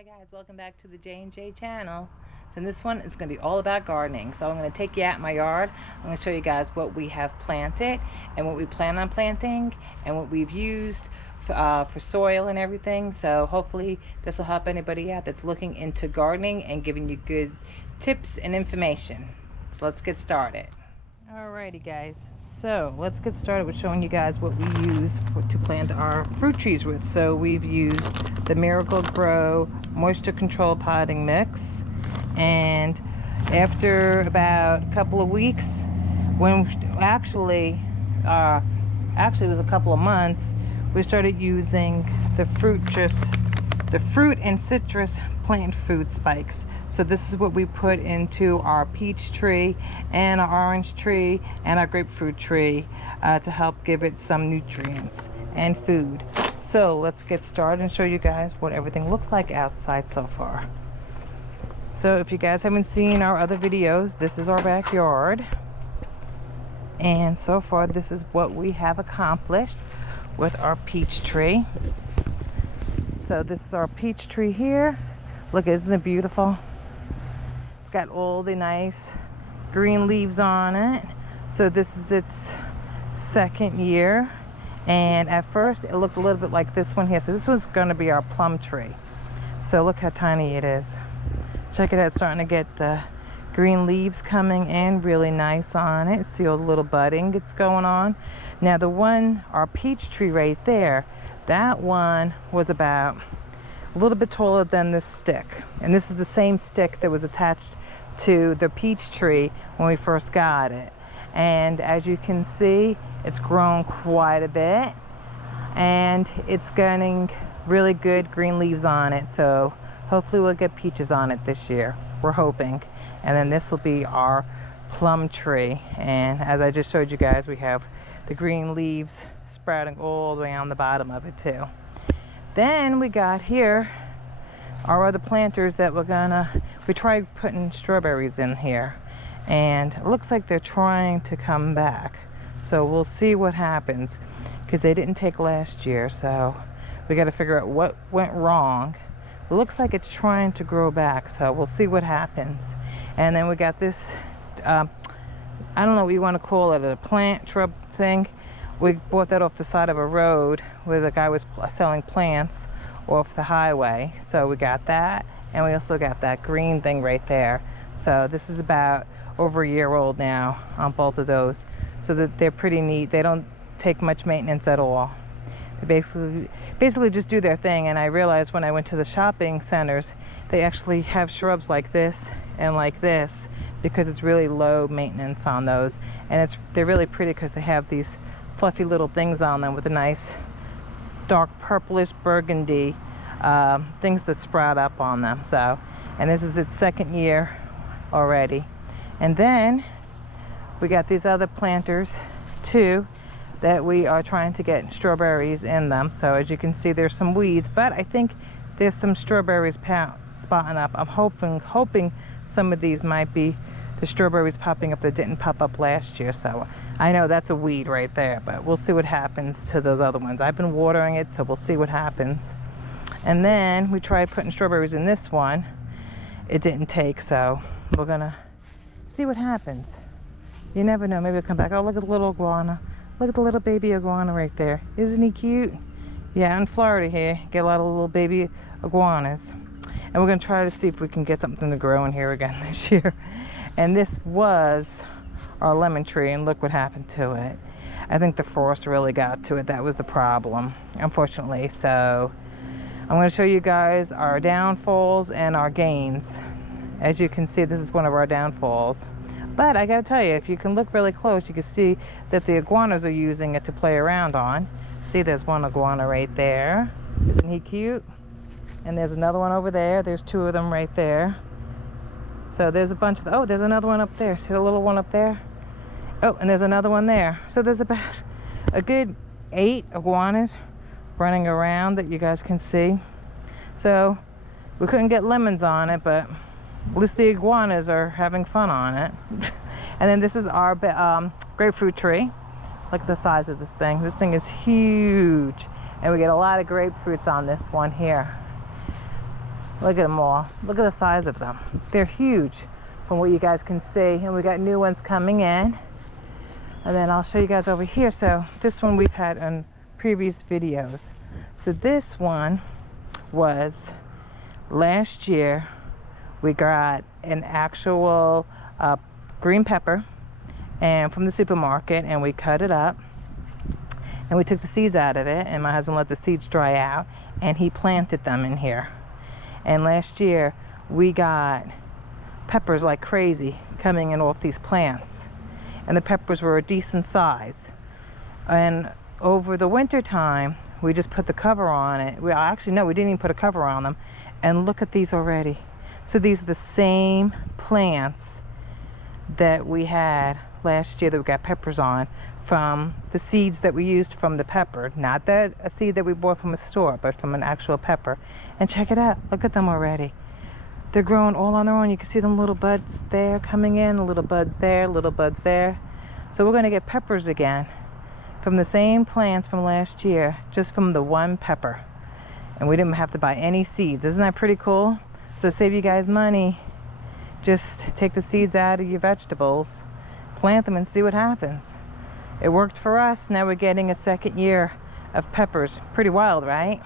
Hi guys, welcome back to the J&J channel. So in this one, it's going to be all about gardening. So I'm going to take you out in my yard. I'm going to show you guys what we have planted and what we plan on planting and what we've used for soil and everything. So hopefully this will help anybody out that's looking into gardening and giving you good tips and information. So let's get started. Alrighty guys, so let's get started with showing you guys what we use to plant our fruit trees with. So we've used the Miracle-Gro moisture control potting mix, and after about a couple of weeks, when actually it was a couple of months, we started using the fruit and citrus plant food spikes. So this is what we put into our peach tree and our orange tree and our grapefruit tree to help give it some nutrients and food. So let's get started and show you guys what everything looks like outside so far. So if you guys haven't seen our other videos, this is our backyard. And so far this is what we have accomplished with our peach tree. So this is our peach tree here. Look, isn't it beautiful? It's got all the nice green leaves on it. So this is its second year. And at first it looked a little bit like this one here. So this was going to be our plum tree. So look how tiny it is. Check it out, it's starting to get the green leaves coming in really nice on it. See all the little budding that's going on. Now the one, our peach tree right there, that one was about a little bit taller than this stick. And this is the same stick that was attached to the peach tree when we first got it. And as you can see, it's grown quite a bit and it's getting really good green leaves on it. So hopefully we'll get peaches on it this year. We're hoping. And then this will be our plum tree. And as I just showed you guys, we have the green leaves sprouting all the way on the bottom of it too. Then we got here our other planters that we tried putting strawberries in here, and it looks like they're trying to come back. So we'll see what happens, because they didn't take last year, so we got to figure out what went wrong. It looks like it's trying to grow back, so we'll see what happens. And then we got this, I don't know what you want to call it, a plant shrub thing. We bought that off the side of a road where the guy was selling plants off the highway. So we got that, and we also got that green thing right there. So this is about over a year old now on both of those. So that they're pretty neat. They don't take much maintenance at all. They basically just do their thing. And I realized when I went to the shopping centers, they actually have shrubs like this and like this, because it's really low maintenance on those. And they're really pretty because they have these fluffy little things on them with a nice dark purplish burgundy things that sprout up on them. So, and this is its second year already. And then we got these other planters too that we are trying to get strawberries in them. So as you can see, there's some weeds, but I think there's some strawberries spotting up. I'm hoping some of these might be the strawberries popping up that didn't pop up last year. So I know that's a weed right there, but we'll see what happens to those other ones. I've been watering it, so we'll see what happens. And then we tried putting strawberries in this one. It didn't take, so we're gonna see what happens. You never know, maybe it'll come back. Oh, look at the little iguana. Look at the little baby iguana right there. Isn't he cute? Yeah, in Florida here, get a lot of little baby iguanas. And we're gonna try to see if we can get something to grow in here again this year. And this was our lemon tree, and look what happened to it. I think the frost really got to it. That was the problem, unfortunately. So I'm going to show you guys our downfalls and our gains. As you can see, this is one of our downfalls. But I got to tell you, if you can look really close, you can see that the iguanas are using it to play around on. See, there's one iguana right there. Isn't he cute? And there's another one over there. There's two of them right there. So there's a bunch of, oh, there's another one up there. See the little one up there? Oh, and there's another one there. So there's about a good 8 iguanas running around that you guys can see. So we couldn't get lemons on it, but at least the iguanas are having fun on it. And then this is our grapefruit tree. Look at the size of this thing. This thing is huge. And we get a lot of grapefruits on this one here. Look at them all. Look at the size of them. They're huge from what you guys can see. And we got new ones coming in. And then I'll show you guys over here. So this one we've had in previous videos. So this one was last year. We got an actual green pepper and from the supermarket, and we cut it up and we took the seeds out of it, and my husband let the seeds dry out and he planted them in here. And last year we got peppers like crazy coming in off these plants, and the peppers were a decent size. And over the winter time we just put the cover on it. We didn't even put a cover on them, and look at these already. So these are the same plants that we had last year that we got peppers on, from the seeds that we used from the pepper. Not that a seed that we bought from a store, but from an actual pepper. And check it out. Look at them already. They're growing all on their own. You can see them little buds there coming in, little buds there, little buds there. So we're going to get peppers again from the same plants from last year, just from the one pepper. And we didn't have to buy any seeds. Isn't that pretty cool? So save you guys money. Just take the seeds out of your vegetables, plant them, and see what happens. It worked for us. Now we're getting a second year of peppers. Pretty wild, right?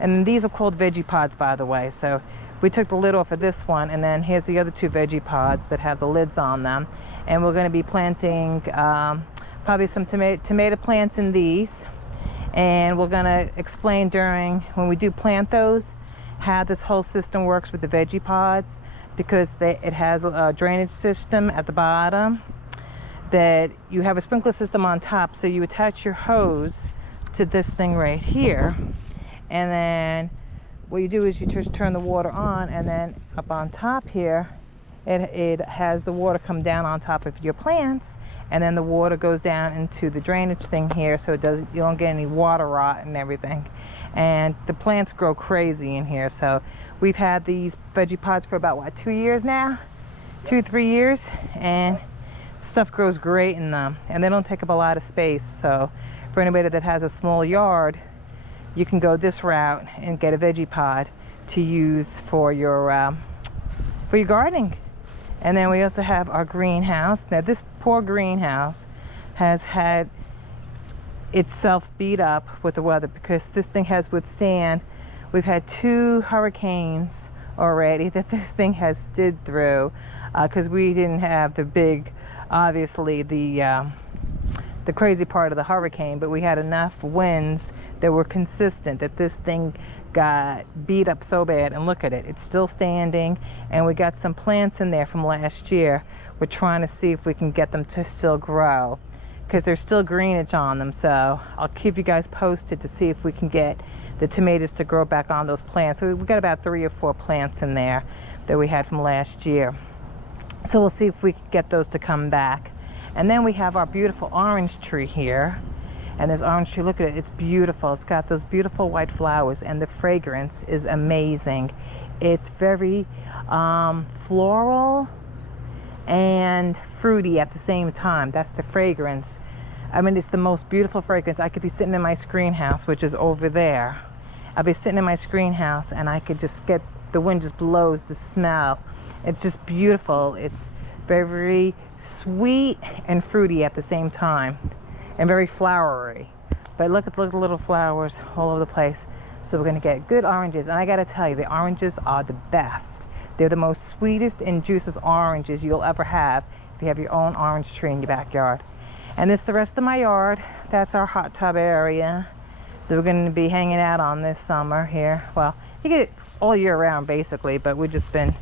And these are called veggie pods, by the way. So we took the lid off of this one, and then here's the other two veggie pods that have the lids on them. And we're going to be planting probably some tomato plants in these. And we're going to explain when we do plant those, how this whole system works with the veggie pods, because it has a drainage system at the bottom, that you have a sprinkler system on top. So you attach your hose to this thing right here, and then what you do is you just turn the water on, and then up on top here it has the water come down on top of your plants, and then the water goes down into the drainage thing here, so you don't get any water rot and everything. And the plants grow crazy in here. So we've had these veggie pods for about 2 years now, 2-3 years, and stuff grows great in them, and they don't take up a lot of space. So for anybody that has a small yard, you can go this route and get a veggie pod to use for your gardening. And then we also have our greenhouse. Now this poor greenhouse has had itself beat up with the weather, because this thing has withstand. We've had 2 hurricanes already that this thing has stood through, because we didn't have the big, obviously the crazy part of the hurricane, but we had enough winds that were consistent that this thing got beat up so bad. And look at it, it's still standing, and we got some plants in there from last year. We're trying to see if we can get them to still grow, because there's still greenage on them. So I'll keep you guys posted to see if we can get the tomatoes to grow back on those plants. So we've got about 3 or 4 plants in there that we had from last year. So we'll see if we can get those to come back. And then we have our beautiful orange tree here. And this orange tree, look at it, it's beautiful. It's got those beautiful white flowers, and the fragrance is amazing. It's very floral and fruity at the same time. That's the fragrance. I mean, it's the most beautiful fragrance. I could be sitting in my screenhouse, which is over there. I'll be sitting in my screenhouse, and I could just get, the wind just blows the smell. It's just beautiful. It's very sweet and fruity at the same time, and very flowery. But look at the little flowers all over the place. So we're going to get good oranges. And I got to tell you, the oranges are the best. They're the most sweetest and juiciest oranges you'll ever have if you have your own orange tree in your backyard. And this is the rest of my yard. That's our hot tub area that we're going to be hanging out on this summer here. Well, you get it all year round basically, but we've just been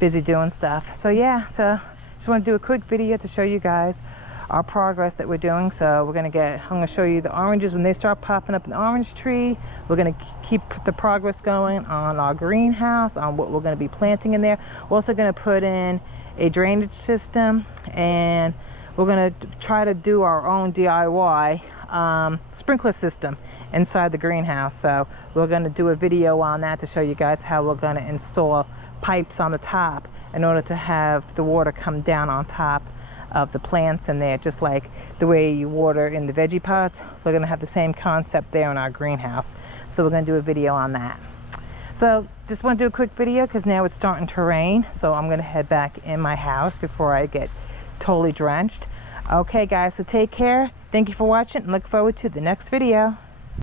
busy doing stuff. So yeah, so just want to do a quick video to show you guys our progress that we're doing. So I'm going to show you the oranges when they start popping up in the orange tree. We're going to keep the progress going on our greenhouse, on what we're going to be planting in there. We're also going to put in a drainage system, and we're going to try to do our own DIY sprinkler system inside the greenhouse. So we're going to do a video on that to show you guys how we're going to install pipes on the top in order to have the water come down on top of the plants in there, just like the way you water in the veggie pots. We're going to have the same concept there in our greenhouse. So we're going to do a video on that. So just want to do a quick video because now it's starting to rain. So I'm going to head back in my house before I get totally drenched. Okay, guys, so take care. Thank you for watching and look forward to the next video.